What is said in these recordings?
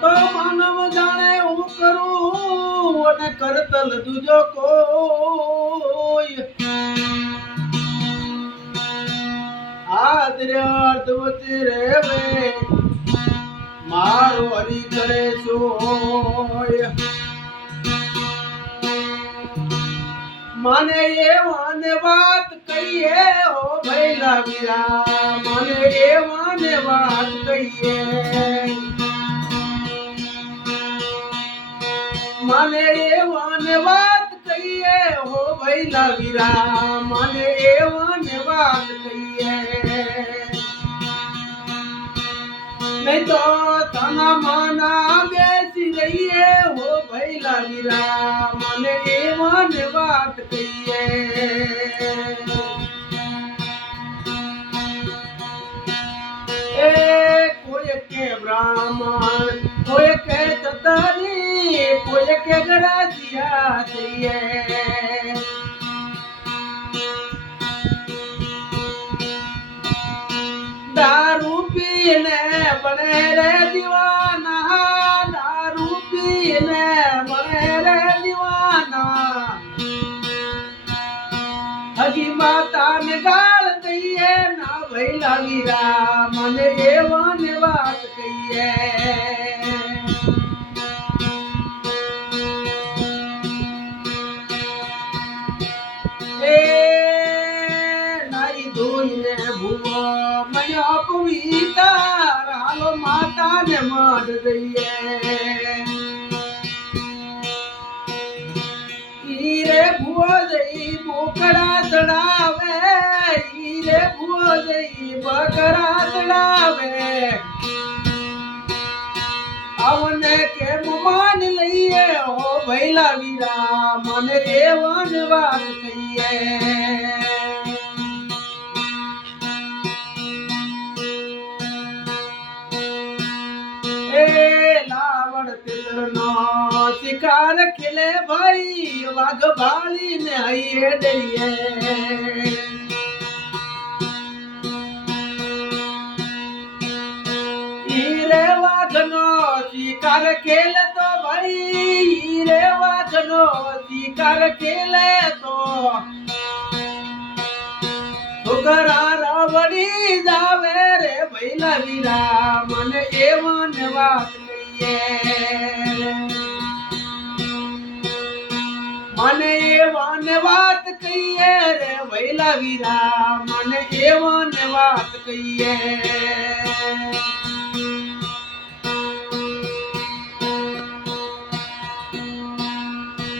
તો માનવ જાણે હું કરું અને કરતલ દૂજો કોઈ આદર્યાર્થ વચ્ચે રેવે મારો હરી કરે સોય મને એવાને વાત કહીએ ઓ ભૈલા વીરા મને એવાને વાત કહીએ મને એવાને વાત કહીએ હો ભૈલા વીરા મને એવાને વાત કહીએ નહીં તો તના માના બેસી રહીએ હો ભૈલા વીરા મને એવાને વાત કહીએ એ કોઈ કે બ્રાહ્મણ કોઈ કે તતારી કોઈ કે ગરાજિયા થઈએ દારૂ પીને બને રે દીવાના દારૂ પીને બને રે દીવાના હજી માતાને ગાળ દઈએ ના ભૈલા વીરા મને એવાને વાત કહીએ ભૂવો મયા પવિતા હાલો માતાને મઢ દઈએ ઈરે ભૂવો જઈ બોકડા ચડાવે ઈરે ભૂવો જઈ બકરા ચડાવે આવને કેમ માન લઈએ હો ભૈલા વીરા મને એવાન વાત કહીએ શિકાર ખેલે ભાઈ વાઘ ભાળી ને હૈયે ડરીએ હીરે વાઘનો શિકાર ખેલે તો ભાઈ હીરે વાઘનો શિકાર ખેલે તો છોકરા રાવડી જાવે રે ભૈલા વીરા મને એવાને વાત કહીએ મને એવાને વાત કહીએ રે ભૈલા વીરા મને એવાને વાત કહીએ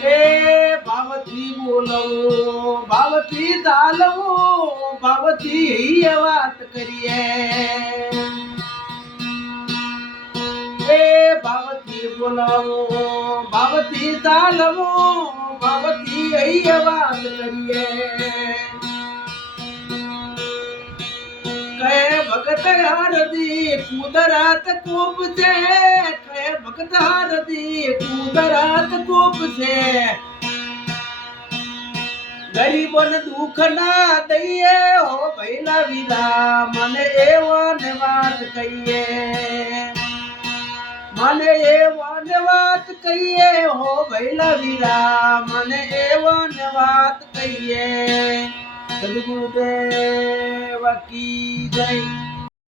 એ ભાવથી બોલવું ભાવથી ચાલવું ભાવથી વાત કરીએ એ ભાવથી બોલાવો ભાવથી ચાલવો ભાવથી અહીં વાત કરીએ કહે ભગત હારદી કુદરત ખૂબ છે કહે ભગત હારદી કુદરત ખૂબ છે ગરીબોને દુઃખ ના દઈએ હો ભૈલા વીરા મને એવાને વાત કહીએ મને એવાને વાત કહીએ હો ભૈલા વીરા મને એવાને વાત કહીએ સદગુરુદેવ કી જય।